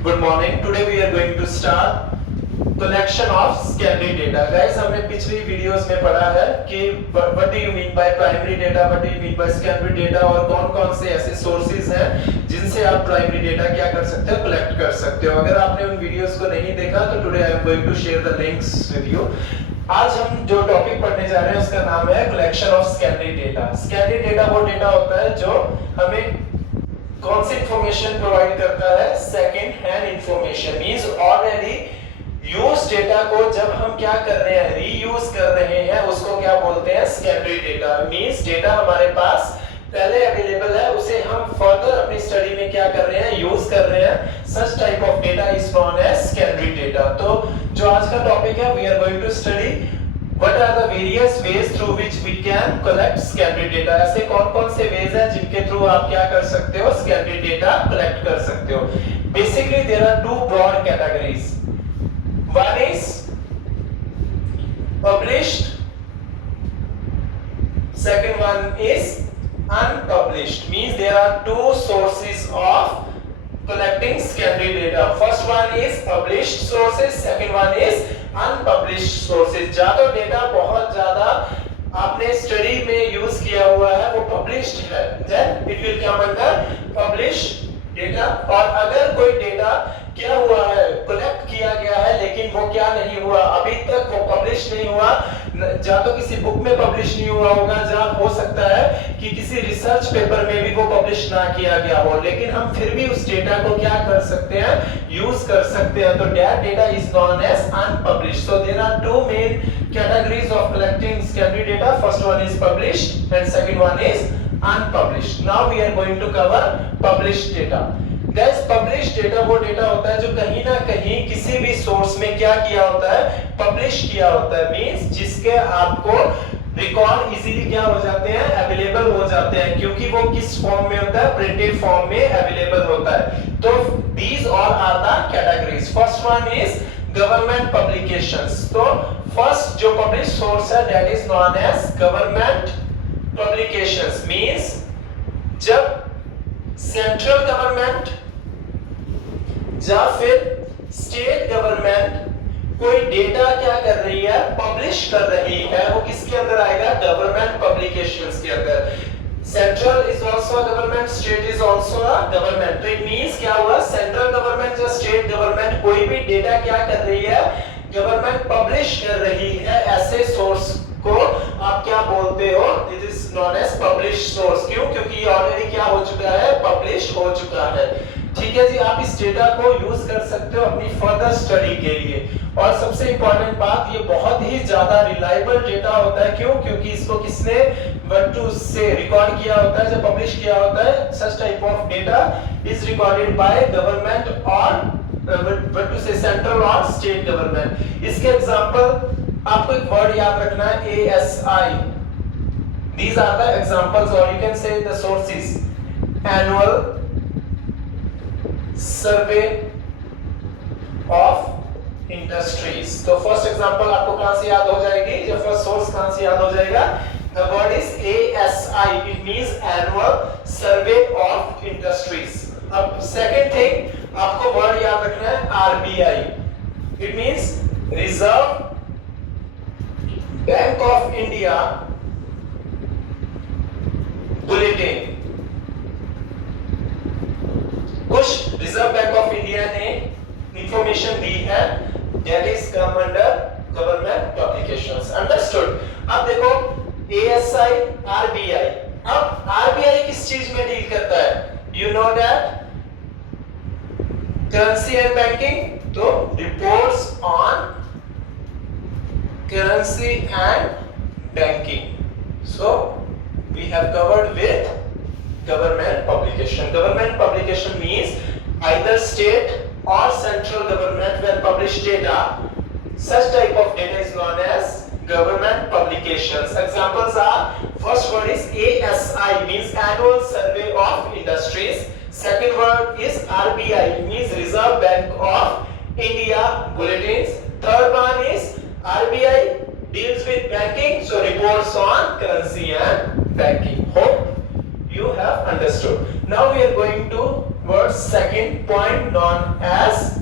Good morning. Today we are going to start collection of secondary data. Guys, हमने पिछली videos में पढ़ा है कि what do you mean by primary data, what do you mean by secondary data और कौन-कौन से ऐसे sources हैं जिनसे आप primary data क्या कर सकते हो, collect कर सकते हो. अगर आपने उन वीडियोस को नहीं देखा तो today I am going to share the links with you. आज हम जो टॉपिक पढ़ने जा रहे हैं उसका नाम है collection of secondary data. Secondary data वो डेटा होता है जो हमें कौन सी इंफॉर्मेशन प्रोवाइड करता है, second hand information. Means already use data को जब हम क्या कर रहे हैं, रीयूज कर रहे हैं, उसको क्या बोलते हैं, सेकेंडरी डेटा. मींस डेटा हमारे पास पहले अवेलेबल है, उसे हम फर्दर अपनी स्टडी में क्या कर रहे हैं, यूज कर रहे हैं. Such type of data is known as secondary data. तो जो आज का टॉपिक है, we are going to study What are the various ways through which we can collect secondary data? ऐसे कौन-कौन से ways हैं जिनके थ्रू आप क्या कर सकते हो, secondary data collect कर सकते हो. Basically there are two broad categories. One is published. Second one is unpublished. Means there are two sources of collecting secondary data. First one is published sources. Second one is unpublished sources. ज्यादा data बहुत ज्यादा आपने study में use किया हुआ है वो published है, then it will come under published data. और अगर कोई डेटा क्या हुआ है, कलेक्ट किया गया है लेकिन वो क्या नहीं हुआ, अभी तक वो पब्लिश नहीं हुआ, या तो किसी बुक में पब्लिश नहीं हुआ होगा, जहां हो सकता है कि किसी रिसर्च पेपर में भी वो पब्लिश ना किया गया हो, लेकिन हम फिर भी उस डेटा को क्या कर सकते हैं, यूज कर सकते हैं. तो that data is known as unpublished. So there are two main categories of collecting secondary data. First one is published and second one is unpublished. Now we are going to cover published data. Guys, published data वो data होता है जो कहीं ना कहीं किसी भी source में क्या किया होता है, पब्लिश किया होता है. मींस जिसके आपको रिकॉर्ड इजीली क्या हो जाते हैं, अवेलेबल हो जाते हैं, क्योंकि वो किस फॉर्म में होता है, प्रिंटेड फॉर्म में अवेलेबल होता है. तो these all are the categories. First one is government publications. तो फर्स्ट जो पब्लिश सोर्स है that is known as government publications. Means जब सेंट्रल गवर्नमेंट या फिर स्टेट गवर्नमेंट कोई डेटा क्या कर रही है, पब्लिश कर रही है, वो किसके अंदर आएगा, गवर्नमेंट पब्लिकेशंस के अंदर. Central is also government, state is also a government. तो इट मींस क्या हुआ, सेंट्रल गवर्नमेंट या स्टेट गवर्नमेंट कोई भी डेटा क्या कर रही है, गवर्नमेंट पब्लिश कर रही है, ऐसे सोर्स को आप क्या बोलते हो, this is known as publish source. क्यों, क्योंकि ऑलरेडी क्या हो चुका है, पब्लिश हो चुका है. ठीक है जी, आप इस डेटा को यूज कर सकते हो अपनी फर्दर स्टडी के लिए. और सबसे इंपॉर्टेंट बात, ये बहुत ही ज्यादा रिलायबल डेटा होता है. क्यों, क्योंकि इसको किसने वर्टू से रिकॉर्ड किया होता है, जब पब्लिश किया होता है. सच type of data is recorded by government और वर्टू से सेंट्रल और स्टेट गवर्नमेंट. इसके एग्जांपल आपको एक वर्ड याद रखना है, ASI. These are the examples or you can say the sources. Annual Survey of Industries. तो फर्स्ट एग्जांपल आपको कहां से याद हो जाएगी, या फर्स्ट सोर्स कहां से याद हो जाएगा, the word is ASI. It means Annual Survey of Industries. अब सेकंड थिंग आपको वर्ड याद रखना है, RBI. It means Reserve bank of India bulletin. कुछ रिजर्व बैंक ऑफ इंडिया ने इंफॉर्मेशन दी है, that is come under government publications. Understood. अब देखो ASI, RBI. अब RBI किस चीज में डील करता है, you know that currency and banking. तो reports on currency and banking. So we have covered with government publication. Government publication means either state or central government will publish data. Such type of data is known as government publications. Examples are, first word is ASI, means Annual Survey of Industries. Second word is RBI, means Reserve Bank of India bulletins. Third one is RBI deals with banking, so reports on currency and banking. Hope you have understood. Now we are going to word second point known as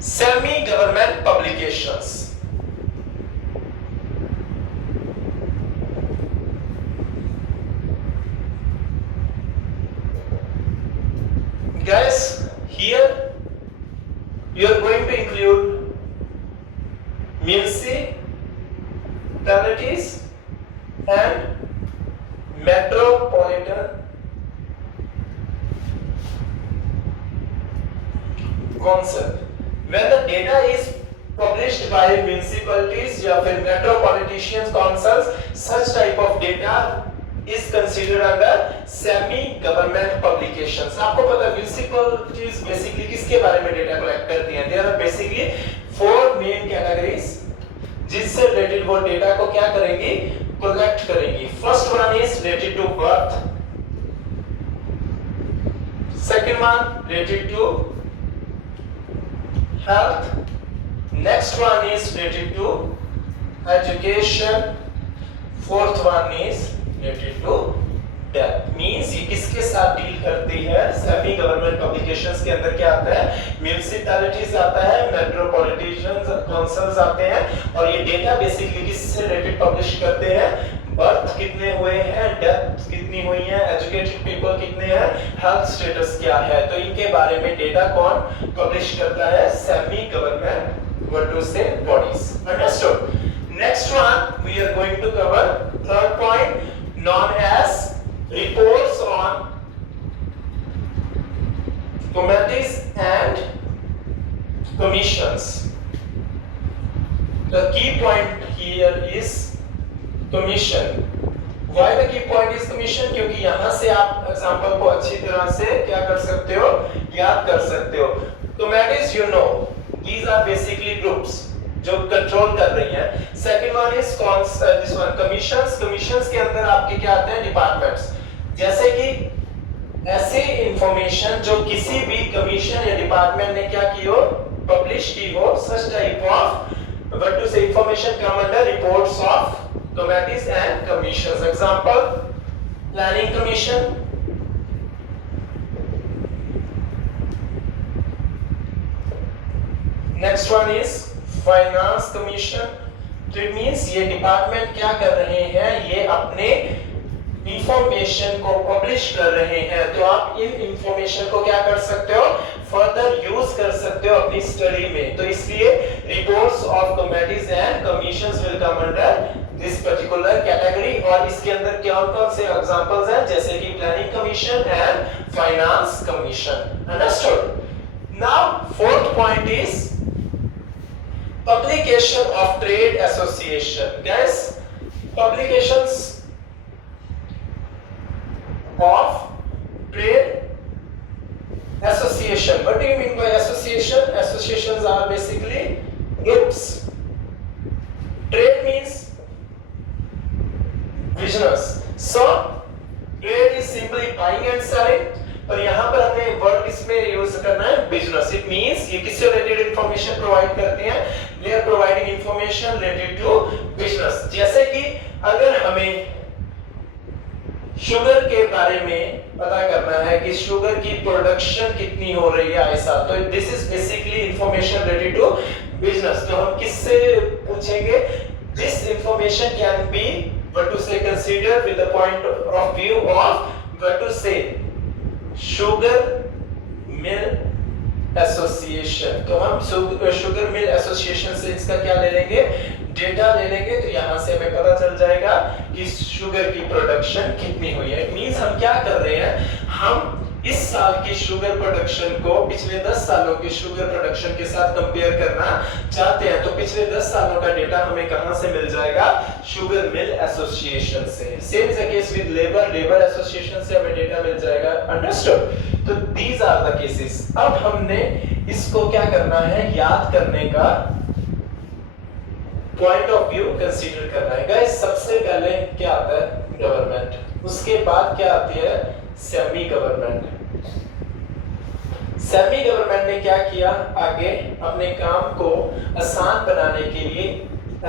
semi government publications. Guys, here you are going to include municipalities and metropolitan council. When the data is published by municipalities या फिर metropolitan councils, such type of data is considered under semi government publications. आपको पता है municipalities basically किसके बारे में data collect करती हैं? There are basically 4 main categories जिससे related वो data को क्या करेंगी? Collect करेंगी. First one is related to birth. Second one related to health. Next one is related to education. Fourth one is related to death. Means ये किसके साथ deal करती है? सभी गवर्नमेंट पब्लिकेशंस के अंदर क्या आता है? म्युनिसिपैलिटीज आता है, मेट्रोपॉलिटन काउंसिल्स आते हैं और ये डेटा बेसिकली किससे रिलेटेड पब्लिश करते हैं? बर्थ कितने हुए हैं, डेथ कितनी हुई है, एजुकेटेड पीपल कितने हैं, हेल्थ स्टेटस क्या है, तो इनके बारे में डेटा कौन पब्लिश करता है? Semi government what to say bodies. Understood? Next one we are going to cover third point known as reports on committees and commissions. The key point here is commission. Why the key point is commission? क्योंकि यहाँ से आप example को अच्छी तरह से क्या कर सकते हो? याद कर सकते हो. Committees, you know, these are basically groups जो कंट्रोल कर रही हैं. Second one is this one commissions. Commissions के अंदर आपके क्या आते हैं? डिपार्टमेंट्स. जैसे कि ऐसे इंफॉर्मेशन जो किसी भी कमीशन या डिपार्टमेंट ने क्या की हो? पब्लिश की हो. Such type of what to say information come under reports of committees and commissions. Example, planning commission, next one is finance commission. तो it means ये डिपार्टमेंट क्या कर रहे हैं? ये अपने इंफॉर्मेशन को पब्लिश कर रहे हैं. तो आप इन इंफॉर्मेशन को क्या कर सकते हो? फर्दर यूज कर सकते हो अपनी स्टडी में. तो इसलिए reports of committees and commissions will come under this particular category. और इसके अंदर कौन से एग्जांपल्स हैं? जैसे कि planning commission and finance commission. Understood? Now fourth point is publication of trade association. Guys, publications of trade association. What do you mean by association? Associations are basically groups. Trade means business. So trade is simply buying and selling. और यहाँ पर हमें word किसमें use करना है? Business. It means ये किससे related information provide करते हैं? They are providing information related to business. जैसे कि अगर हमें शुगर के बारे में पता करना है कि शुगर की प्रोडक्शन कितनी हो रही है ऐसा, तो this is basically information related to business. तो हम किससे पूछेंगे? This information can be what to say consider with the point of view of what to say sugar mill association. तो हम शुगर मिल एसोसिएशन से इसका क्या ले लेंगे? डेटा ले लेंगे. तो यहाँ से हमें पता चल जाएगा कि शुगर की प्रोडक्शन कितनी हुई है. इट मींस हम क्या कर रहे हैं? हम इस साल की शुगर प्रोडक्शन को पिछले 10 सालों की शुगर प्रोडक्शन के साथ कंपेयर करना चाहते हैं. तो पिछले 10 सालों का डेटा हमें कहां से मिल जाएगा? शुगर मिल एसोसिएशन से. Same is the case with labour association से हमें डेटा मिल जाएगा. अंडरस्टूड? तो दीज आर द केसेस. अब हमने इसको क्या करना है? याद करने का पॉइंट ऑफ व्यू कंसीडर करना है. गाइस, सबसे पहले क्या आता है? गवर्नमेंट. उसके बाद क्या आती है? Semi government. सेमी गवर्नमेंट ने क्या किया? आगे अपने काम को आसान बनाने के लिए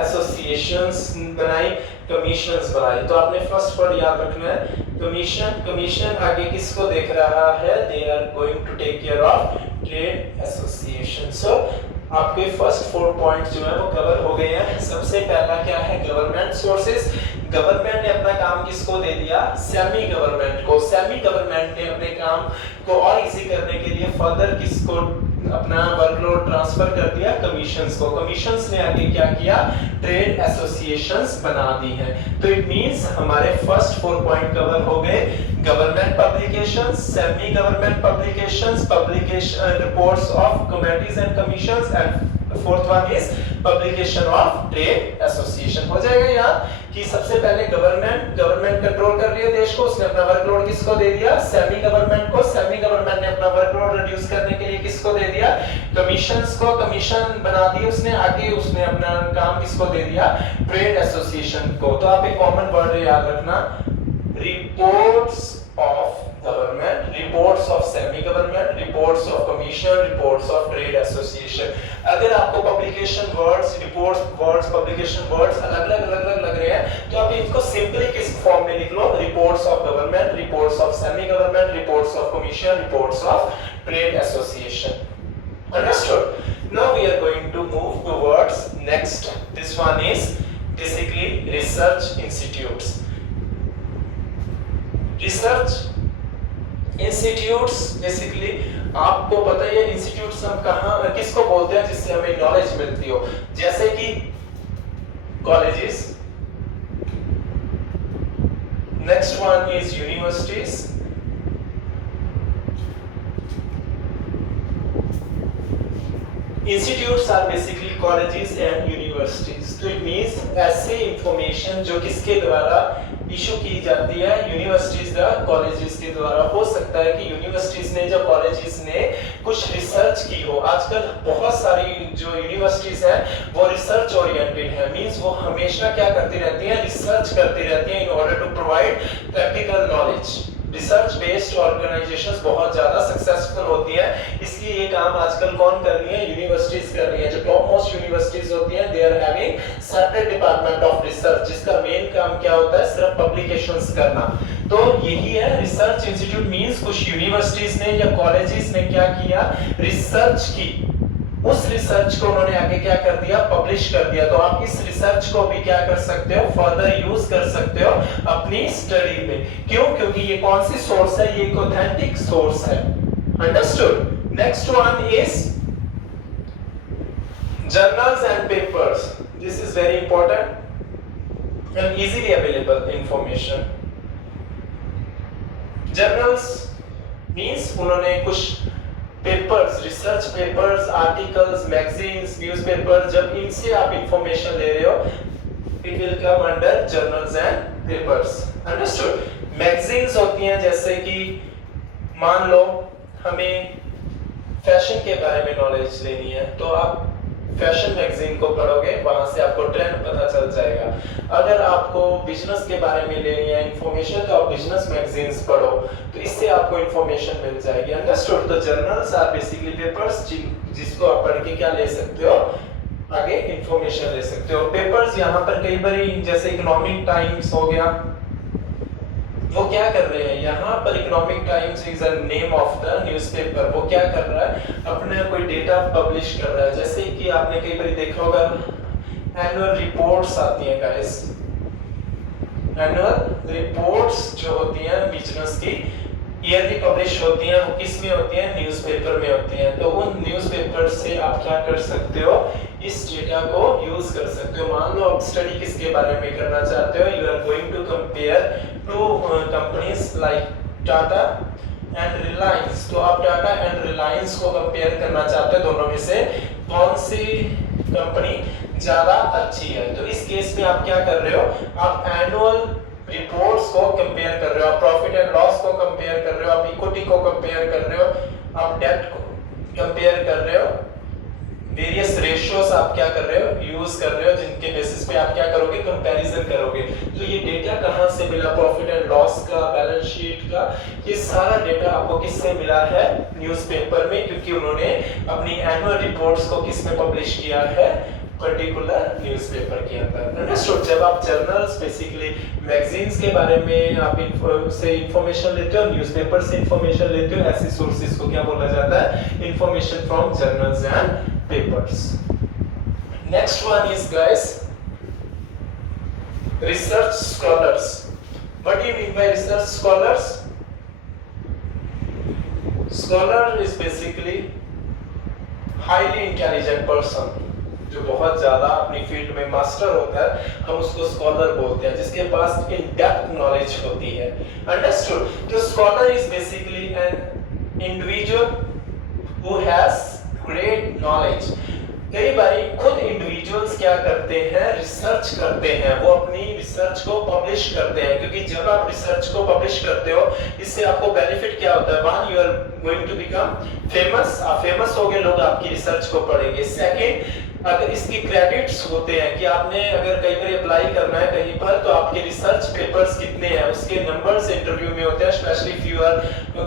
एसोसिएशंस बनाई, कमीशंस बनाई. तो आपने फर्स्ट वर्ड याद रखना है. कमीशन आगे किसको देख रहा है? They are going to take care of trade association. So आपके फर्स्ट 4 पॉइंट्स जो है वो कवर हो गए हैं। सबसे पहला क्या है? Government sources. गवर्नमेंट ने अपना काम किसको दे दिया? सेमी गवर्नमेंट को। सेमी गवर्नमेंट ने अपने काम को और इजी करने के लिए फर्दर किसको अपना वर्कलोड ट्रांसफर कर दिया? कमीशंस को। कमीशंस ने आगे क्या किया? ट्रेड एसोसिएशंस बना दी हैं। तो इट मींस हमारे फर्स्ट 4 पॉइंट कवर हो गए। Government publications, semi government publications, publication reports of committees and commissions, and fourth one is publication of trade association. हो जाएगा याद कि सबसे पहले गवर्नमेंट कंट्रोल कर रही है देश को, उसने अपना वर्कलोड किसको दे दिया? सेमी गवर्नमेंट को। सेमी गवर्नमेंट ने अपना वर्कलोड रिड्यूस करने के लिए किसको दे दिया? कमीशंस को। कमीशन बना दी उसने, आगे उसने अपना काम किसको दे दिया? ट्रेड एसोसिएशन को। तो आप एक कॉमन वर्ड याद रखना, reports of government, reports of semi government, reports of commission, reports of trade association. अगर आपको publication words, reports words, publication words अलग-अलग लग रहे हैं तो आप इनको सिंपली किस फॉर्म में लिख लो? Reports of government, reports of semi government, reports of commission, reports of trade association. Understood? Now we are going to move towards next. This one is basically research institutes. Research institutes basically आपको पता है institutes हम कहाँ किसको बोलते हैं जिससे हमें नॉलेज मिलती हो, जैसे कि colleges, next one is universities, Institutes are basically colleges and universities. तो it means ऐसे इंफॉर्मेशन जो किसके द्वारा इशू की जाती है? यूनिवर्सिटीज या कॉलेजेस के द्वारा। हो सकता है कि यूनिवर्सिटीज ने या कॉलेजेस ने कुछ रिसर्च की हो। आजकल बहुत सारी जो यूनिवर्सिटीज हैं वो रिसर्च ओरिएंटेड है, मींस वो हमेशा क्या करती रहती हैं? रिसर्च करती रहती हैं in order to provide practical knowledge. Research based organisations बहुत ज्यादा सक्सेसफुल होती है, इसलिए ये काम आजकल कौन कर रही है? यूनिवर्सिटीज कर रही है। जो टॉप मोस्ट यूनिवर्सिटीज होती हैं, they are having certain department of research, जिसका मेन काम क्या होता है? सिर्फ पब्लिकेशंस करना। तो यही है रिसर्च इंस्टीट्यूट। मींस कुछ यूनिवर्सिटीज ने या कॉलेजेस ने क्या किया? रिसर्च की, उस रिसर्च को उन्होंने आगे क्या कर दिया? पब्लिश कर दिया। तो आप इस रिसर्च को भी क्या कर सकते हो? फर्दर यूज कर सकते हो अपनी स्टडी में। क्यों? क्योंकि ये कौन सी सोर्स है? ये एक ऑथेंटिक सोर्स है। Understood? Next one is journals and papers. This is very important and easily available information. Journals means उन्होंने कुछ papers, research papers, articles, magazines, newspaper, जब इनसे आप इंफॉर्मेशन ले रहे हो it will come under journals and papers. Understood? Magazines होती हैं जैसे कि मान लो हमें फैशन के बारे में नॉलेज लेनी है तो आप फैशन मैगजीन को पढ़ोगे, वहां से आपको ट्रेंड पता चल जाएगा। अगर आपको बिजनेस के बारे में लेनी है इंफॉर्मेशन तो आप बिजनेस मैगजीन्स पढ़ो, तो इससे आपको इंफॉर्मेशन मिल जाएगी। अंडरस्टूड? तो जर्नल्स आर बेसिकली पेपर्स जिसको आप पढ़ के क्या ले सकते हो? आगे इंफॉर्मेशन ले सकते हो। पेपर्स यहाँ पर कई बार जैसे इकोनॉमिक टाइम्स हो गया, वो क्या कर रहे हैं यहाँ पर? Economic times is the name of the newspaper. वो क्या कर रहा है? अपने कोई डेटा पब्लिश कर रहा है। जैसे कि आपने कई बार देखा होगा एनुअल रिपोर्ट्स आती हैं गाइस। एनुअल रिपोर्ट्स जो होती हैं बिजनेस की ईयरली पब्लिश होती हैं, वो किस में होती हैं? न्यूज़पेपर में होती हैं। तो उन न्यूज़पेपर से आप क्या कर सकते हो? इस डेटा को यूज कर सकते हो। मान लो आप स्टडी किसके बारे में करना चाहते हो? You are going to compare two companies like Tata and Reliance. तो आप टाटा एंड रिलायंस को कंपेयर करना चाहते हो, दोनों में से कौन सी कंपनी ज्यादा अच्छी है? तो इस केस में आप क्या कर रहे हो? आप एनुअल रिपोर्ट्स को कंपेयर कर रहे हो, आप प्रॉफिट एंड लॉस को कंपेयर कर रहे हो, आप इक्विटी को कंपेयर कर रहे हो, आप डेट को कंपेयर कर रहे हो, वेरियस रेशियोस आप क्या कर रहे हो? यूज कर रहे हो, जिनके बेसिस पे आप क्या करोगे? कंपैरिजन करोगे। तो ये डेटा कहाँ से मिला? प्रॉफिट एंड लॉस का, बैलेंस शीट का, ये सारा डेटा आपको किससे मिला है? न्यूज़पेपर में, क्योंकि उन्होंने अपनी एनुअल रिपोर्ट्स को किस में पब्लिश किया है? पर्टिकुलर न्यूज़पेपर के अंदर। अंडरस्टूड? जब आप जर्नल्स बेसिकली मैगजीन्स के बारे में आप से इंफॉर्मेशन लेते हो, न्यूज़पेपर से इंफॉर्मेशन लेते हो, ऐसी सोर्सेज को क्या बोला जाता है? Information from journals and papers. Next one is guys research scholars. What do you mean by research scholars? Scholar is basically highly intelligent person जो बहुत ज्यादा अपनी फील्ड में मास्टर होता है, हम उसको स्कॉलर बोलते हैं, जिसके पास इन डेप्थ नॉलेज होती है। अंडरस्टूड? तो scholar is basically an individual who has great knowledge. कई बार खुद इंडिविजुअल्स क्या करते हैं? रिसर्च करते हैं, वो अपनी रिसर्च को पब्लिश करते हैं, क्योंकि जब आप रिसर्च को पब्लिश करते हो इससे आपको बेनिफिट क्या होता है? One, you are going to become famous, आप फेमस होगे, लोग आपकी रिसर्च को पढ़ेंगे। सेकंड, अगर इसकी क्रेडिट्स होते हैं कि आपने अगर कहीं पर अप्लाई करना है कहीं पर, तो आपके रिसर्च पेपर्स कितने हैं उसके नंबर्स इंटरव्यू में होते हैं, specially if you are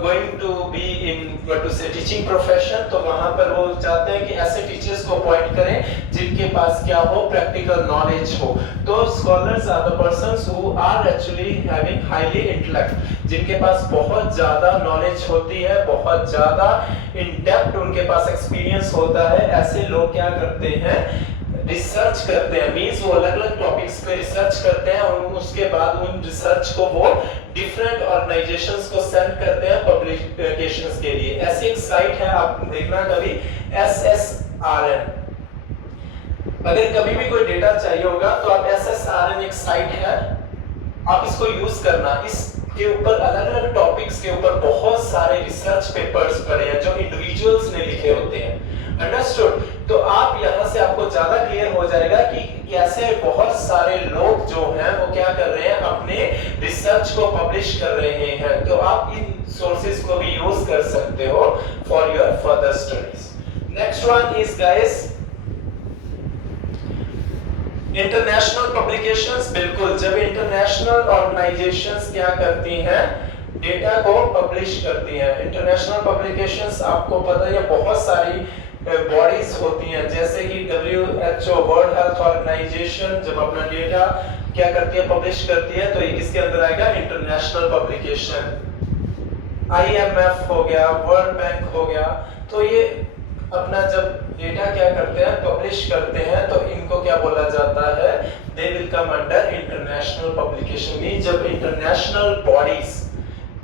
going to be in what to say teaching profession, तो वहां पर वो चाहते हैं कि ऐसे टीचर्स को अपॉइंट करें जिनके पास क्या हो? प्रैक्टिकल नॉलेज हो। तो scholars are the persons who are actually having highly intellect, जिनके पास बहुत ज्यादा नॉलेज होती है, बहुत ज्यादा इन डेप्थ उनके पास एक्सपीरियंस होता है। ऐसे लोग क्या करते हैं? रिसर्च करते हैं, मींस वो अलग-अलग टॉपिक्स पे रिसर्च करते हैं और उसके बाद उन रिसर्च को वो डिफरेंट ऑर्गेनाइजेशंस को सेंड करते हैं पब्लिकेशंस के लिए। ऐसी एक साइट है, आप देखना कभी, SSRN। अगर कभी भी कोई डेटा चाहिए होगा तो आप SSRN एक साइट है, आप इसको यूज करना। इसके ऊपर अलग-अलग टॉपिक्स के ऊपर बहुत सारे रिसर्च पेपर्स पड़े हैं जो इंडिविजुअल्स ने लिखे होते हैं। अंडरस्टूड? तो आप यहाँ से आपको ज्यादा क्लियर हो जाएगा कि कैसे बहुत सारे लोग जो हैं वो क्या कर रहे हैं? अपने रिसर्च को पब्लिश कर रहे हैं। तो आप इन सोर्सेज को भी यूज कर सकते हो for your further studies. Next one is guys international publications. बिल्कुल, जब इंटरनेशनल ऑर्गेनाइजेशंस क्या करती हैं? डेटा को पब्लिश करती हैं। इंटरनेशनल पब्लिकेशंस आपको पता है बहुत सारी बॉडीज होती हैं, जैसे कि WHO वर्ल्ड हेल्थ ऑर्गेनाइजेशन जब अपना डेटा क्या करती है? पब्लिश करती है, तो ये किसके अंदर आएगा? International publication. IMF हो गया, वर्ल्ड बैंक हो गया, तो ये अपना जब डेटा क्या करते हैं? पब्लिश करते हैं, तो इनको क्या बोला जाता है? They will come under international publication. Means जब international bodies,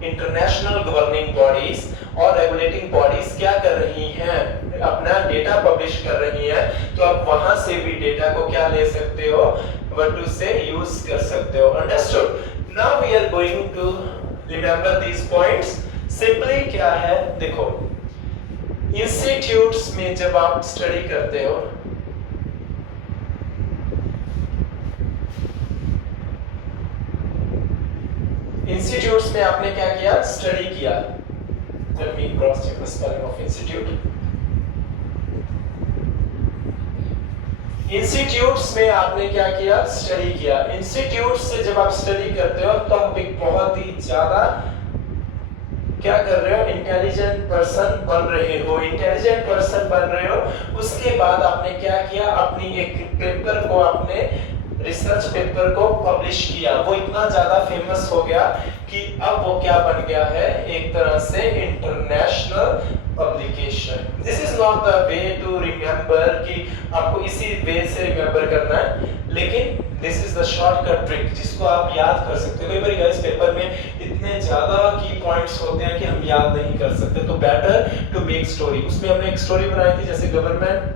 international governing bodies और रेगुलेटिंग बॉडीज क्या कर रही हैं? अपना डेटा पब्लिश कर रही हैं, तो आप वहां से भी डेटा को क्या ले सकते हो? व्हाट टू से यूज कर सकते हो। Understood? Now we are going to remember these points. Simply क्या है? देखो, इंस्टीट्यूट्स में जब आप स्टडी करते हो, इंस्टीट्यूट्स में आपने क्या किया? स्टडी किया। Let me cross check the spelling of institute. Institutes में आपने क्या किया? स्टडी किया। इंस्टीट्यूट से जब आप स्टडी करते हो तो आप एक बहुत ही ज्यादा क्या कर रहे हो? इंटेलिजेंट पर्सन बन रहे हो। इंटेलिजेंट पर्सन बन रहे हो, उसके बाद आपने क्या किया? अपनी एक पेपर को, आपने रिसर्च पेपर को पब्लिश किया। वो इतना ज्यादा फेमस हो गया कि अब वो क्या बन गया है? एक तरह से international publication. This is not the way to remember कि आपको इसी वे से रिमेंबर करना है, लेकिन this is the shortcut trick जिसको आप याद कर सकते हो। कई बार गाइस पेपर में इतने ज्यादा की पॉइंट्स होते हैं कि हम याद नहीं कर सकते, तो बेटर टू मेक स्टोरी। उसमें हमने एक स्टोरी बनाई थी, जैसे गवर्नमेंट,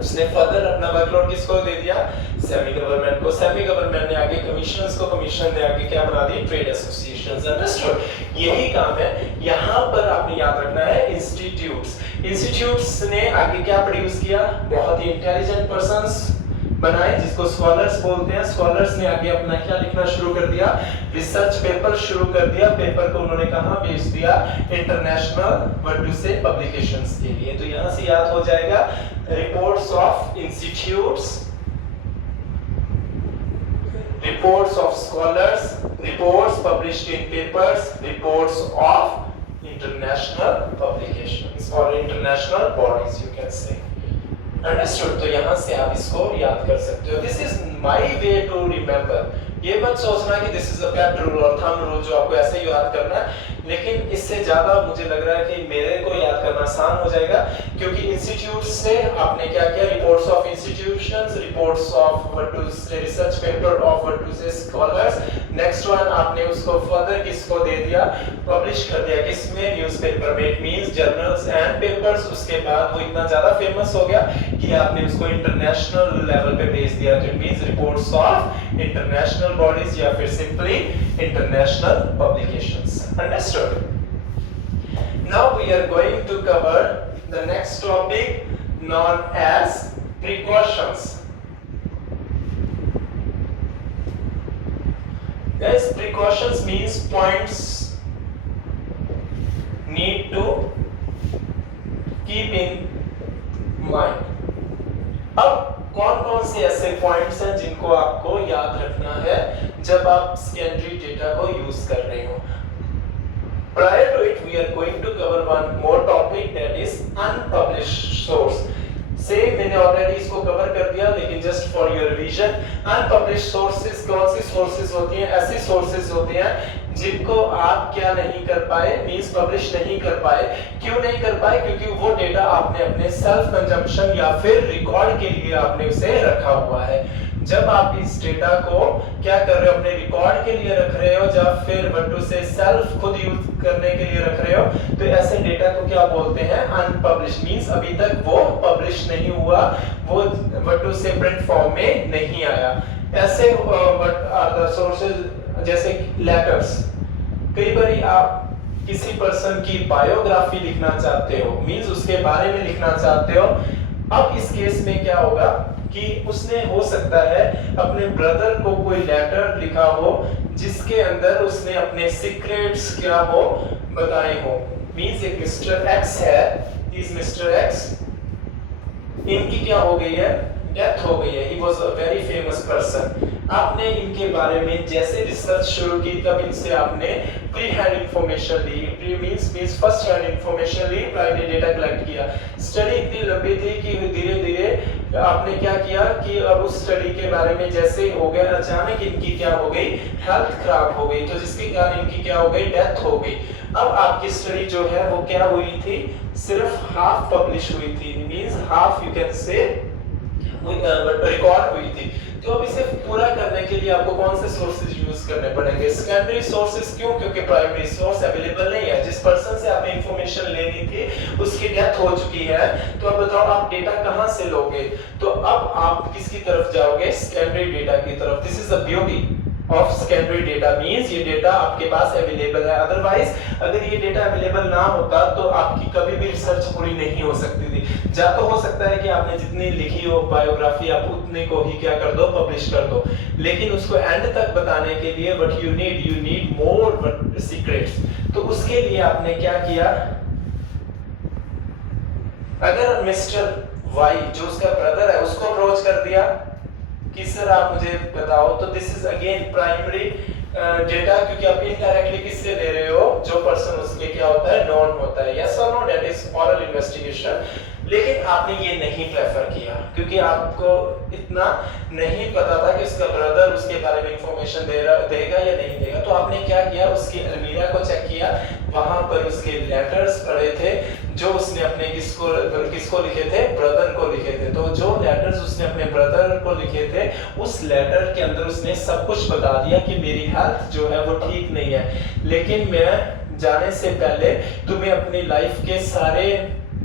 उसने फर्दर अपना वर्कलोड किसको दे दिया? सेमी गवर्नमेंट को। सेमी गवर्नमेंट ने आगे कमीशंस को, कमीशन ने आगे क्या बना दी? Trade associations. अंडरस्टूड? यही काम है। यहाँ पर आपने याद रखना है इंस्टीट्यूट्स। इंस्टीट्यूट्स ने आगे क्या प्रोड्यूस किया? बहुत ही इंटेलिजेंट पर्संस बनाए, जिसको स्कॉलर्स बोलते हैं। स्कॉलर्स ने आगे अपना क्या लिखना शुरू कर दिया? रिसर्च पेपर शुरू कर दिया। पेपर को उन्होंने कहां भेज दिया? International what to say publications के लिए। तो यहां से याद हो जाएगा reports of institutes, reports of scholars, reports published in papers, reports of international publications और international bodies, you can say. Understood. तो यहाँ से आप इसको याद कर सकते हो। This is my way to remember. ये मत सोचना कि this is a pet rule और थंब रूल जो आपको ऐसे ही याद करना है, लेकिन इससे ज्यादा मुझे लग रहा है कि मेरे को याद करना आसान हो जाएगा, क्योंकि इंस्टीट्यूट से आपने क्या किया, reports of institutions, reports of what to say research paper of what to say scholars. Next one आपने उसको फर्दर किसको दे दिया, पब्लिश कर दिया, किसमें, न्यूज़पेपर में, it means journals and papers. उसके बाद वो इतना ज्यादा फेमस हो गया कि आपने उसको इंटरनेशनल लेवल पे भेज दिया, जो means reports of international bodies या फिर simply international publications. Understood? Now we are going to cover the next topic known as precautions. Guys, precautions means points need to keep in mind. अब कौन कौन से ऐसे पॉइंट्स हैं जिनको आपको याद रखना है जब आप सेकेंडरी डेटा को यूज कर रहे हो। Prior to it, we are going to cover one more topic, that is unpublished source. Same मैंने ऑलरेडी इसको कवर कर दिया, लेकिन just for your revision, unpublished sources कौन सी सोर्सेज होती हैं? ऐसी सोर्सेज होती हैं जिनको आप क्या नहीं कर पाए, मींस पब्लिश नहीं कर पाए। क्यों नहीं कर पाए? क्योंकि वो डेटा आपने अपने सेल्फ कंजम्पशन या फिर रिकॉर्ड के लिए आपने उसे रखा हुआ है। जब आप इस डेटा को क्या कर रहे हो, अपने रिकॉर्ड के लिए रख रहे हो या फिर वटू से सेल्फ खुद यूज करने के लिए रख रहे हो, तो ऐसे डेटा को क्या बोलते हैं? अनपब्लिश्ड। मींस अभी तक वो पब्लिश नहीं हुआ, वो वटू से प्रिंट फॉर्म में नहीं आया। ऐसे व्हाट आर द सोर्सेज, जैसे लेटर्स। कई बार आप किसी पर्सन की बायोग्राफी लिखना चाहते हो, मींस उसके बारे में लिखना चाहते हो। अब इस केस में क्या होगा कि उसने हो सकता है अपने ब्रदर को कोई लेटर लिखा हो जिसके अंदर उसने अपने सीक्रेट्स क्या हो बताए हो। मींस एक मिस्टर एक्स है, इस मिस्टर एक्स, इनकी क्या हो गई है, डेथ हो गई है। He was a very famous person. आपने इनके बारे में जैसे रिसर्च शुरू की, तब इनसे आपने प्री हैंड इंफॉर्मेशन ली। Pre means first hand information ली, प्राइमरी डेटा कलेक्ट किया। स्टडी इतनी लंबी थी कि धीरे धीरे आपने क्या किया कि अब उस स्टडी के बारे में जैसे हो गया, अचानक इनकी क्या हो गई, हेल्थ खराब हो गई, तो जिसके कारण इनकी क्या हो गई, डेथ हो गई। अब आपकी स्टडी जो है वो क्या हुई थी, सिर्फ हाफ पब्लिश हुई थी, मींस हाफ यू कैन से रिकॉर्ड हुई थी। तो अब इसे पूरा करने के लिए आपको कौन से सोर्सेज यूज करने पड़ेंगे? Secondary sources. क्यों? क्योंकि प्राइमरी सोर्स अवेलेबल नहीं है। जिस पर्सन से आपने इंफॉर्मेशन लेनी थी उसकी डेथ हो चुकी है, तो अब बताओ आप डेटा कहां से लोगे? तो अब आप किसकी तरफ जाओगे? सेकेंडरी डेटा की तरफ। This is the beauty of secondary data, means ये डेटा आपके पास अवेलेबल है। अदरवाइज अगर ये डेटा अवेलेबल ना होता तो आपकी कभी भी रिसर्च पूरी नहीं हो सकती थी। या तो हो सकता है कि आपने जितनी लिखी हो बायोग्राफी, आप उतने को ही क्या कर दो, पब्लिश कर दो, लेकिन उसको एंड तक बताने के लिए what you need more secrets. तो उसके लिए आपने क्या किया, अगर मिस्टर वाई जो उसका ब्रदर है उसको अप्रोच कर दिया कि सर आप मुझे बताओ, तो this is again primary data, क्योंकि आप इनडायरेक्टली किससे ले रहे हो, जो पर्सन उसके क्या होता है, नॉन होता है। यस और no, that is oral investigation. लेकिन आपने ये नहीं प्रेफर किया क्योंकि आपको इतना नहीं पता था कि उसका ब्रदर उसके बारे में इंफॉर्मेशन देगा या नहीं देगा। तो आपने क्या किया, उसकी अलमीरा को चेक किया, वहां पर उसके लेटर्स पड़े थे जो उसने अपने किसको लिखे थे, ब्रदर को लिखे थे। तो जो लेटर्स उसने अपने ब्रदर को लिखे थे, उस लेटर के अंदर उसने सब कुछ बता दिया कि मेरी हेल्थ जो है वो ठीक नहीं है, लेकिन मैं जाने से पहले तुम्हें अपनी लाइफ के सारे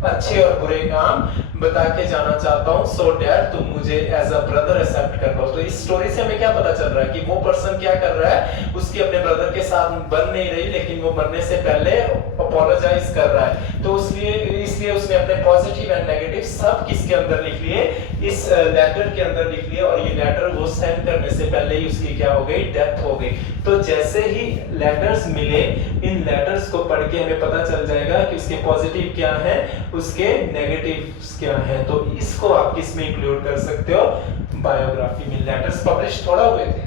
अच्छे और बुरे काम बता के जाना चाहता हूं, सो दैट तुम मुझे एज अ ब्रदर एक्सेप्ट कर लो। तो इस स्टोरी से हमें क्या पता चल रहा है कि वो पर्सन क्या कर रहा है, उसकी अपने ब्रदर के साथ बन नहीं रही, लेकिन वो मरने से पहले अपोलोजाइज कर रहा है। तो इसलिए उसने अपने पॉजिटिव एंड नेगेटिव सब किसके अंदर लिख लिए, इस लेटर के अंदर लिख लिए, और ये लेटर वो सेंड करने से पहले ही उसकी क्या हो गई, डेथ हो गई। तो जैसे ही लेटर्स मिले, इन लेटर्स को पढ़ के हमें पता चल जाएगा कि उसके पॉजिटिव क्या है, उसके नेगेटिव्स क्या है। तो इसको आप किस में इंक्लूड कर सकते हो, बायोग्राफी में। लेटर्स पब्लिश थोड़ा हुए थे,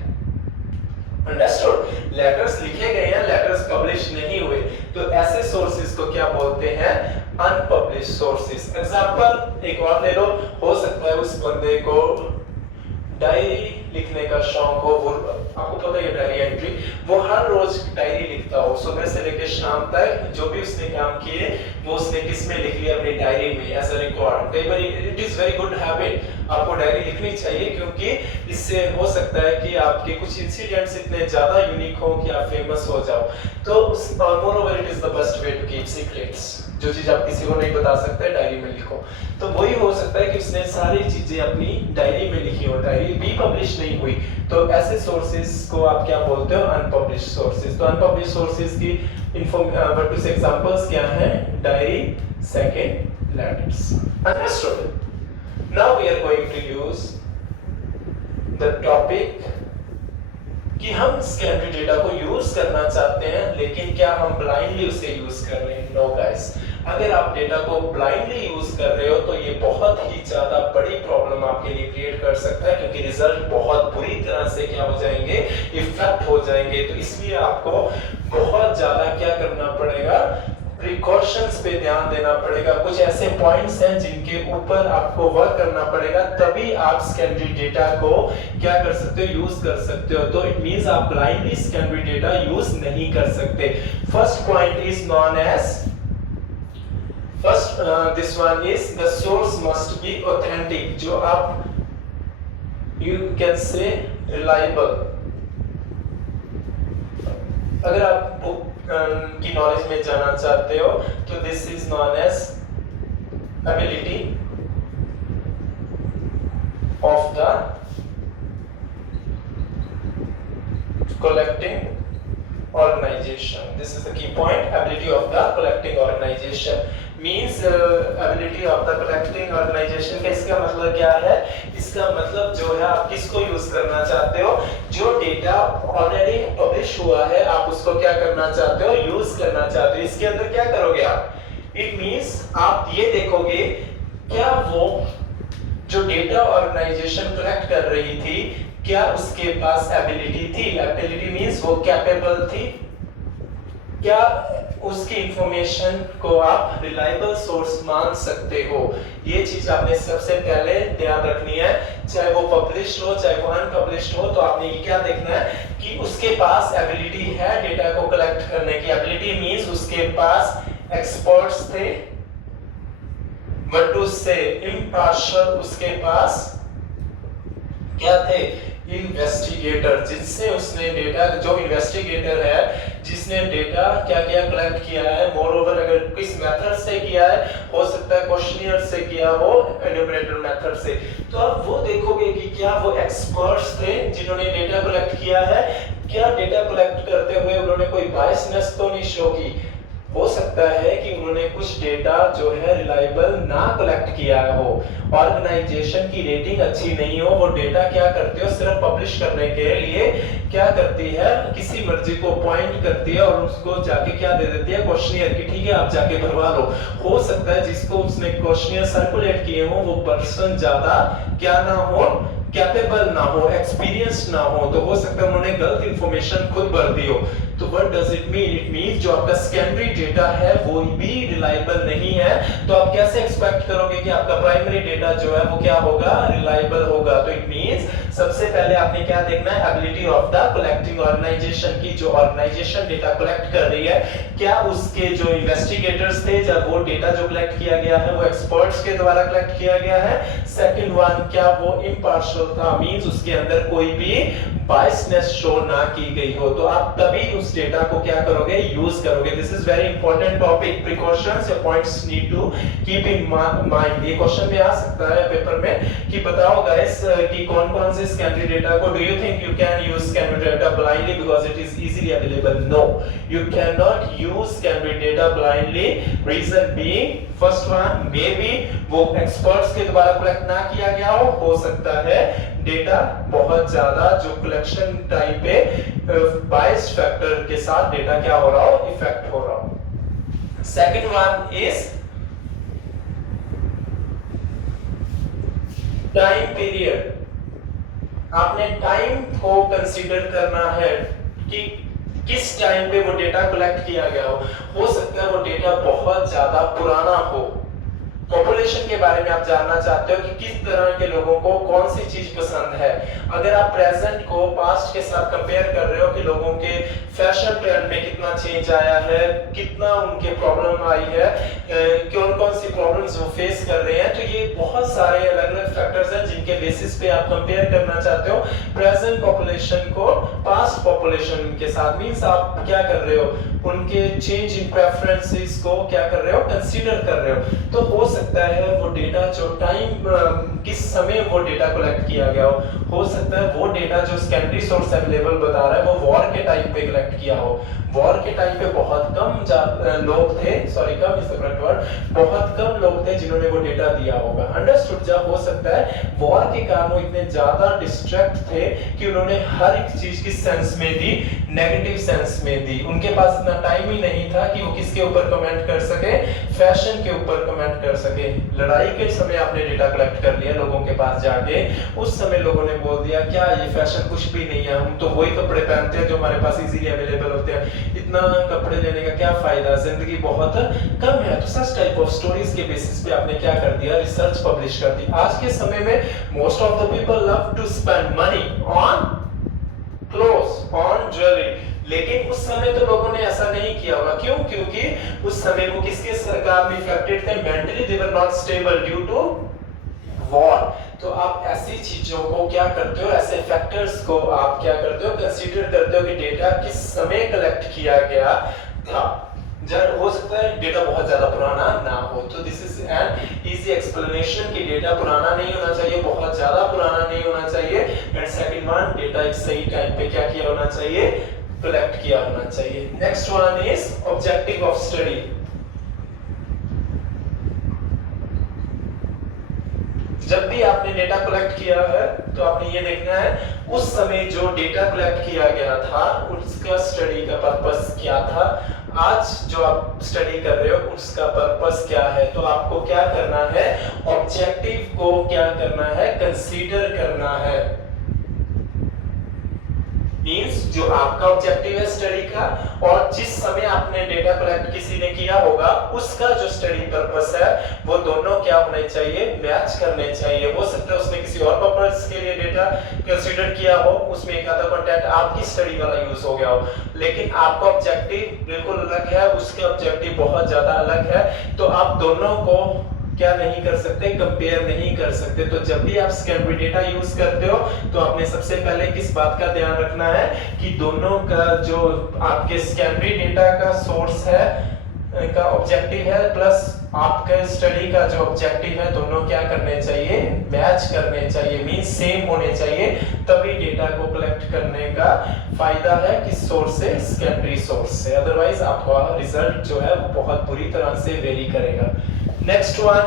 अंडरस्टूड, लेटर्स लिखे गए हैं, लेटर्स पब्लिश नहीं हुए। तो ऐसे सोर्सेज को क्या बोलते हैं, अनपब्लिश सोर्सेज। एग्जांपल एक और ले लो, हो सकता है उस बंदे को डायरी लिखने का शौक हो, वो आपको पता है डायरी एंट्री, वो हर रोज डायरी लिखता हो, सुबह से लेकर शाम तक जो भी उसने काम किए वो उसने किस में लिख लिया, अपनी डायरी में एज अ रिकॉर्ड। कई बार it is very good habit, आपको डायरी लिखनी चाहिए, क्योंकि इससे हो सकता है कि आपके कुछ इंसिडेंट्स इतने ज्यादा यूनिक हो कि आप फेमस हो जाओ। तो moreover it is the best way to keep secrets, जो चीज आप किसी को नहीं बता सकते डायरी में लिखो। तो वही हो सकता है कि उसने सारी चीजें अपनी डायरी में लिखी हो, डायरी भी पब्लिश नहीं हुई, तो ऐसे सोर्सेज को आप क्या बोलते हो, अनपब्लिश सोर्सेज। तो अनपब्लिश सोर्सेज की व्हाट इज एग्जांपल्स क्या हैं, diary, second letters. Understood? Now we are going to use the topic कि हम सेकेंडरी डेटा को यूज करना चाहते हैं, लेकिन क्या हम ब्लाइंडली उसे यूज कर रहे हैं? नो गाइस, अगर आप डेटा को ब्लाइंडली यूज कर रहे हो तो ये बहुत ही ज्यादा बड़ी प्रॉब्लम आपके लिए क्रिएट कर सकता है, क्योंकि रिजल्ट बहुत बुरी तरह से क्या हो जाएंगे, इफेक्ट हो जाएंगे। तो इसलिए आपको बहुत ज्यादा क्या करना पड़ेगा, प्रिकॉशंस पे ध्यान देना पड़ेगा। कुछ ऐसे पॉइंट्स हैं जिनके ऊपर आपको वर्क करना पड़ेगा, तभी आप सेकेंडरी डेटा को क्या कर सकते हो, यूज कर सकते हो। तो इट मींस आप ब्लाइंडली सेकेंडरी डेटा यूज नहीं कर सकते। First point is known as this one is the source must be authentic, जो आप you can say reliable। अगर आप बुक की नॉलेज में जाना चाहते हो तो this is known as ability of the collecting organization। This is the key point, ability of the collecting organization means ability of the collecting organization का इसका मतलब क्या है? इसका मतलब जो है आप किसको यूज करना चाहते हो, जो डेटा ऑलरेडी पब्लिश हुआ है आप उसको क्या करना चाहते हो, यूज करना चाहते हो। इसके अंदर क्या करोगे आप, इट मींस आप ये देखोगे क्या वो जो डेटा ऑर्गेनाइजेशन कलेक्ट कर रही थी, क्या उसके पास एबिलिटी थी, एबिलिटी मींस वो कैपेबल थी, क्या उसकी इंफॉर्मेशन को आप रिलायबल सोर्स मान सकते हो। ये चीज आपने सबसे पहले ध्यान रखनी है, चाहे वो पब्लिश हो चाहे वो अनपब्लिश हो, तो आपने ये क्या देखना है कि उसके पास एबिलिटी है डेटा को कलेक्ट करने की। एबिलिटी मींस उसके पास एक्सपर्ट्स थे, व्हाट टू से इम्पार्शियल, उसके पास क्या थे, इन्वेस्टिगेटर, जिससे उसने डेटा, जो इन्वेस्टिगेटर है जिसने डेटा क्या क्या कलेक्ट किया है, मोरओवर अगर किस मेथड से किया है, हो सकता है क्वेश्चनियर से किया हो, एन्यूमरेटर मेथड से, तो आप वो देखोगे कि क्या वो एक्सपर्ट्स थे जिन्होंने डेटा कलेक्ट किया है, क्या डेटा कलेक्ट करते हुए उन्होंने कोई बायसनेस तो नहीं शो की। हो सकता है कि उन्होंने कुछ डेटा जो है रिलायबल ना कलेक्ट किया हो, ऑर्गेनाइजेशन की रेटिंग अच्छी नहीं हो, वो डेटा क्या करती है सिर्फ पब्लिश करने के लिए क्या करती है, किसी मर्जी को पॉइंट करती है और उसको जाके क्या दे देती है, क्वेश्चनियर की, ठीक है आप जाके भरवा लो। हो सकता है जिसको उसने क्वेश्चनियर सर्कुलेट किए हो वो पर्सन ज्यादा क्या ना हो, कैपेबल ना हो, एक्सपीरियंस ना हो, तो हो सकता है उन्होंने गलत इंफॉर्मेशन खुद भर दी हो। तो what does it mean, it means जो आपका सेकेंडरी डेटा है वो भी रिलायबल नहीं है, तो आप कैसे एक्सपेक्ट करोगे कि आपका प्राइमरी डेटा जो है वो क्या होगा, रिलायबल होगा। तो इट मींस सबसे पहले आपने क्या देखना है, ability of the collecting organisation की, जो ऑर्गेनाइजेशन डेटा कलेक्ट कर रही है, क्या उसके जो इन्वेस्टिगेटर्स थे, जब वो डेटा जो कलेक्ट किया गया है वो एक्सपर्ट्स के द्वारा कलेक्ट किया गया है। सेकंड वन, क्या वो इम्पार्शियल था, मींस उसके अंदर कोई भी बायसनेस शो ना की गई हो, तो आप तभी उस डेटा को क्या करोगे, यूज करोगे। This is very important topic, precautions या points need to keep in mind. ये क्वेश्चन में आ सकता है पेपर में कि बताओ गाइस कि कौन-कौन से सेकेंडरी डेटा को, do you think you can use secondary data blindly because it is easily available? No, you can not use secondary data blindly. Reason being, first one, may be वो experts के द्वारा collect ना किया गया हो सकता है डेटा बहुत ज्यादा जो कलेक्शन टाइम पे बायस फैक्टर के साथ डेटा क्या हो रहा हो, इफेक्ट हो रहा हो। Second one is time period. आपने टाइम को कंसीडर करना है कि किस टाइम पे वो डेटा कलेक्ट किया गया हो सकता है वो डेटा बहुत ज्यादा पुराना हो। पॉपुलेशन के बारे में आप जानना चाहते हो कि किस तरह के लोगों को कौन सी चीज पसंद है। अगर आप प्रेजेंट को पास्ट के साथ कंपेयर कर रहे हो कि लोगों के फैशन ट्रेंड में कितना चेंज आया है, कितना उनके प्रॉब्लम आई है, कौन कौन सी प्रॉब्लम्स वो फेस कर रहे हैं, तो ये बहुत सारे अलग अलग फैक्टर्स हैं जिनके बेसिस पे आप कंपेयर करना चाहते हो प्रेजेंट पॉपुलेशन को पास्ट पॉपुलेशन के साथ। मींस आप क्या कर रहे हो, उनके चेंज इन प्रेफरेंसेस को क्या कर रहे हो, कंसीडर कर रहे हो। तो हो सकता है वो डेटा जो टाइम किस समय वो डेटा कलेक्ट किया गया हो सकता है वो डेटा जो सेकेंडरी सोर्स अवेलेबल बता रहा है वो वॉर के टाइम पे कलेक्ट किया हो। वॉर के टाइम पे बहुत कम लोग थे, sorry come is the correct word, बहुत कम लोग थे जिन्होंने वो डेटा दिया होगा। अंडरस्टूड। जब हो सकता है वॉर के कारण वो इतने ज्यादा डिस्ट्रैक्ट थे कि उन्होंने हर एक चीज की सेंस में दी, नेगेटिव सेंस में दी। उनके पास इतना टाइम ही नहीं था कि वो किसके ऊपर कमेंट कर सके, फैशन के ऊपर कमेंट कर सके। लड़ाई के समय आपने डेटा कलेक्ट कर लिया लोगों के पास जाके, उस समय लोगों ने बोल दिया क्या ये फैशन कुछ भी नहीं है, हम तो वही कपड़े पहनते हैं जो हमारे पास इजीली अवेलेबल होते हैं, इतना कपड़े लेने का क्या फायदा, जिंदगी बहुत कम है। तो सच टाइप ऑफ स्टोरीज के बेसिस पे आपने क्या कर दिया, रिसर्च पब्लिश कर दी। आज के समय में most of the people love to spend money on clothes, on jewellery, लेकिन उस समय तो लोगों ने ऐसा नहीं किया होगा। क्यों? क्योंकि उस समय वो किसके सरकार में इफेक्टेड थे, mentally they were not stable due to war. तो आप ऐसी चीजों को क्या करते हो, ऐसे फैक्टर्स को आप क्या करते हो, कंसीडर करते हो कि डेटा किस समय कलेक्ट किया गया था। जब हो सकता है डेटा बहुत ज्यादा पुराना ना हो, तो this is an easy explanation कि डेटा पुराना नहीं होना चाहिए, बहुत ज्यादा पुराना नहीं होना चाहिए। एंड सेकंड वन, डेटा एक सही टाइम पे क्या किया होना चाहिए, कलेक्ट किया होना चाहिए। Next one is objective of study. जब भी आपने डेटा कलेक्ट किया है तो आपने ये देखना है उस समय जो डेटा कलेक्ट किया गया था उसका स्टडी का पर्पस क्या था। आज जो आप स्टडी कर रहे हो उसका पर्पस क्या है, तो आपको क्या करना है, ऑब्जेक्टिव को क्या करना है, कंसीडर करना है। मींस जो आपका ऑब्जेक्टिव है स्टडी का और जिस समय आपने डेटा कलेक्ट किसी ने किया होगा उसका जो स्टडी पर्पस है वो दोनों क्या होने चाहिए, मैच करने चाहिए। हो सकता है उसने किसी और पर्पस के लिए डेटा कंसीडर किया हो, उसमें एक आधा कंटेंट आपकी स्टडी वाला यूज हो गया हो, लेकिन आपका ऑब्जेक्टिव बिल्कुल अलग है, उसके ऑब्जेक्टिव बहुत ज्यादा अलग है, तो आप दोनों को क्या नहीं कर सकते, कंपेयर नहीं कर सकते। तो जब भी आप सेकेंडरी डेटा यूज करते हो तो आपने सबसे पहले किस बात का ध्यान रखना है कि दोनों का जो आपके सेकेंडरी डेटा का सोर्स है का ऑब्जेक्टिव है प्लस आपके स्टडी का जो ऑब्जेक्टिव है दोनों क्या करने चाहिए, मैच करने चाहिए, मीन सेम होने चाहिए। तभी डेटा को कलेक्ट करने का फायदा है किस सोर्स से, सेकेंडरी सोर्स से, अदरवाइज आपका रिजल्ट जो है वो बहुत बुरी तरह से वेरी करेगा। Next one,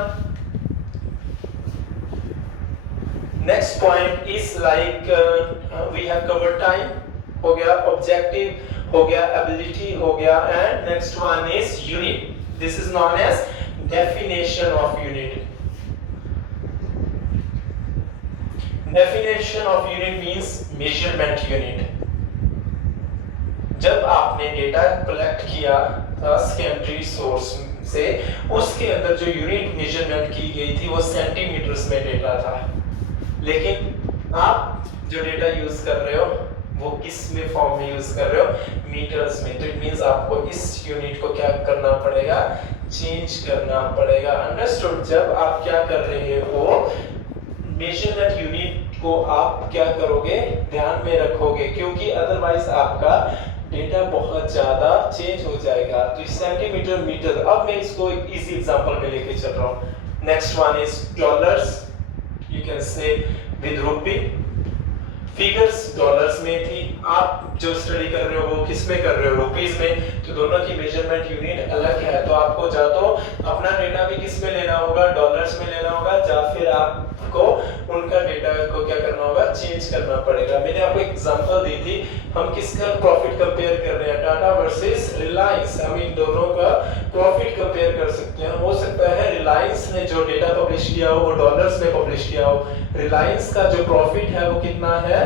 next point is like we have covered time, हो गया ऑब्जेक्टिव, हो गया एबिलिटी, हो गया, and next one is unit. This is known as definition of unit. Definition of unit means measurement unit. जब आपने data collect किया था सेकेंडरी सोर्स से, उसके अंदर जो यूनिट मेजरमेंट की गई थी वो सेंटीमीटर्स में डेटा था, लेकिन आप जो डेटा यूज कर रहे हो वो किस में फॉर्म में यूज कर रहे हो, मीटर्स में। तो इट मींस आपको इस यूनिट को क्या करना पड़ेगा, चेंज करना पड़ेगा। अंडरस्टूड। जब आप क्या कर रहे हो, मेजरमेंट यूनिट को आप क्या करोगे, ध्यान में रखोगे, क्योंकि अदरवाइज आपका डेटा बहुत ज्यादा चेंज हो जाएगा। तो सेंटीमीटर, मीटर, अब मैं इसको एक इजी एग्जांपल में लेके चल रहा हूँ। Next one is dollars, you can से विद रूपी। फिगर्स डॉलर्स में थी, आप जो स्टडी कर रहे हो वो किस में कर रहे हो, रुपीस में, तो दोनों की मेजरमेंट यूनिट अलग है। तो आपको या तो अपना डेटा भी किस में लेना होगा, डॉलर्स में लेना होगा, या फिर आपको उनका डेटा को क्या करना होगा, चेंज करना पड़ेगा। मैंने आपको एग्जांपल दी थी, हम किसका प्रॉफिट कंपेयर कर रहे हैं, टाटा वर्सेस रिलायंस, हम इन दोनों का प्रॉफिट कंपेयर कर सकते हैं। हो सकता है रिलायंस ने जो डेटा पब्लिश किया हो वो डॉलर्स में पब्लिश किया हो, रिलायंस का जो प्रॉफिट है वो कितना है,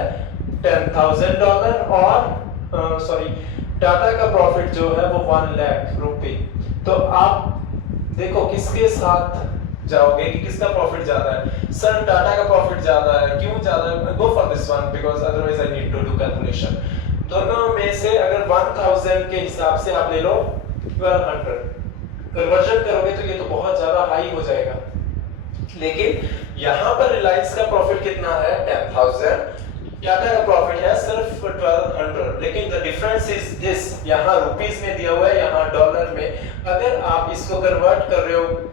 $10,000 और टाटा का प्रॉफिट जो है वो 1 लाख रुपए। तो आप देखो किसके साथ जाओगे कि किसका प्रॉफिट ज्यादा है। सर टाटा का प्रॉफिट ज्यादा है, क्यों ज्यादा है? Go for this one because otherwise I need to do calculation. दोनों में से अगर 1000 के हिसाब से आप ले लो 1200, कन्वर्जन करोगे तो ये तो बहुत ज्यादा हाई हो जाएगा। लेकिन यहाँ पर रिलायंस का प्रॉफिट कितना है? 10,000। टाटा का प्रॉफिट है सिर्फ 1200। लेकिन द डिफरेंस इज दिस, यहाँ रुपीस में दिया हुआ है, यहाँ डॉलर में। अगर आप इसको कन्वर्ट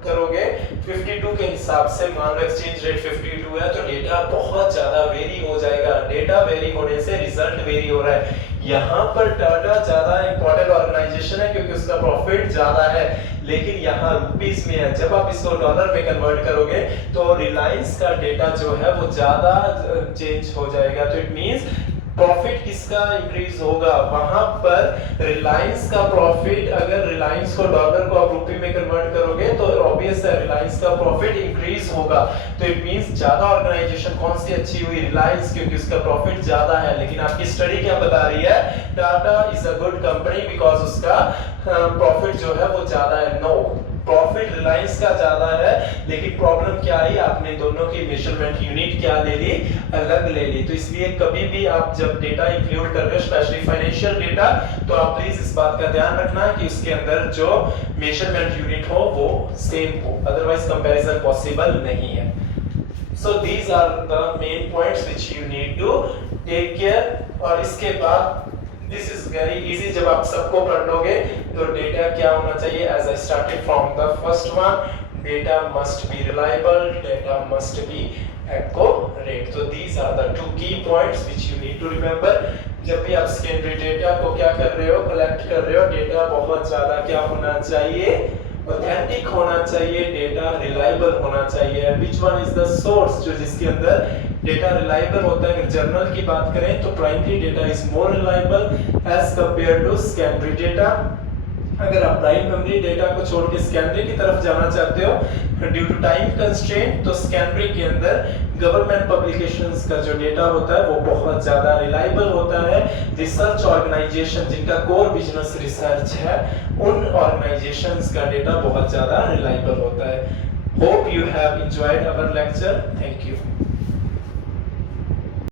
करोगे 52 के हिसाब से, मान लो एक्सचेंज रेट 52 है, तो डेटा बहुत ज्यादा वेरी हो जाएगा। डेटा वेरी होने से रिजल्ट वेरी हो रहा है। यहाँ पर टाटा ज्यादा इंपॉर्टेंट ऑर्गेनाइजेशन है क्योंकि उसका प्रॉफिट ज्यादा है, लेकिन यहाँ रुपीस में है। जब आप इसको डॉलर में कन्वर्ट करोगे तो रिलायंस का डेटा जो है वो ज्यादा चेंज हो जाएगा। तो इट मींस प्रॉफिट किसका इंक्रीज होगा? वहां पर रिलायंस का प्रॉफिट, अगर रिलायंस को डॉलर को आप रुपए में कन्वर्ट करोगे तो ऑब्वियस है रिलायंस का प्रॉफिट इंक्रीज होगा। तो इट मींस ज्यादा ऑर्गेनाइजेशन कौन सी अच्छी हुई? रिलायंस, क्योंकि उसका प्रॉफिट ज्यादा है। लेकिन आपकी स्टडी क्या बता रही है? Tata is a good company because उसका प्रॉफिट जो है वो ज्यादा है। नो, प्रॉफिट रिलायंस का ज्यादा है, लेकिन प्रॉब्लम क्या आई? आपने दोनों की मेजरमेंट यूनिट क्या ले ली? अलग ले ली। तो इसलिए कभी भी आप जब डेटा इंक्लूड कर रहे हो, स्पेशली फाइनेंशियल डेटा, तो आप प्लीज इस बात का ध्यान रखना कि उसके अंदर जो मेजरमेंट यूनिट हो वो सेम हो, अदरवाइज कंपैरिजन पॉसिबल नहीं है। So these are the main points which you need to take care. और इसके बाद दिस इज वेरी इजी, जब आप सबको पढ़ लोगे तो डेटा क्या होना चाहिए? As I started from the first one, data must be reliable, data must be accurate. तो these are the 2 key points which you need to remember. जब भी आप सेकेंडरी डेटा को क्या कर रहे हो, कलेक्ट कर रहे हो, डेटा बहुत ज्यादा क्या होना चाहिए? ऑथेंटिक होना चाहिए, डेटा रिलायबल होना चाहिए। Which one is the source? जो जिसके अंदर डेटा रिलायबल होता है। अगर जर्नल की बात करें तो primary data is more reliable as compare to secondary data. अगर आप प्राइम मेमोरी डेटा को छोड़ के सेकेंडरी की तरफ जाना चाहते हो ड्यू टू टाइम कंस्ट्रेंट, तो सेकेंडरी के अंदर गवर्नमेंट पब्लिकेशंस का जो डेटा होता है वो बहुत ज्यादा रिलायबल होता है। रिसर्च ऑर्गेनाइजेशन जिनका कोर बिजनेस रिसर्च है, उन ऑर्गेनाइजेशंस का डेटा बहुत ज्यादा रिलायबल होता है। Hope you have enjoyed our lecture. Thank you.